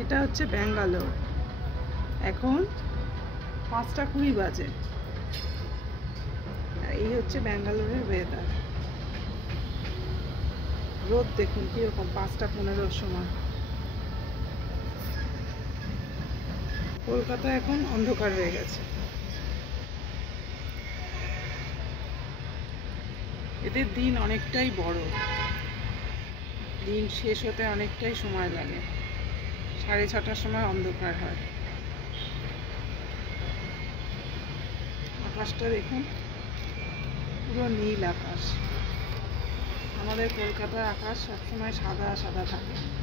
এটা হচ্ছে ব্যাঙ্গালোর। এখন 5:20 বাজে। এই হচ্ছে ব্যাঙ্গালোরের ওয়েদার। রোদ দেখুন কীরকম 5:15 সময়। কলকাতা এখন অন্ধকার হয়ে গেছে। এদের দিন অনেকটাই বড়, দিন শেষ হতে অনেকটাই সময় লাগে। 6:30টার সময় অন্ধকার হয়। আকাশটা দেখুন, পুরো নীল আকাশ। আমাদের কলকাতার আকাশ সবসময় সাদা সাদা থাকে।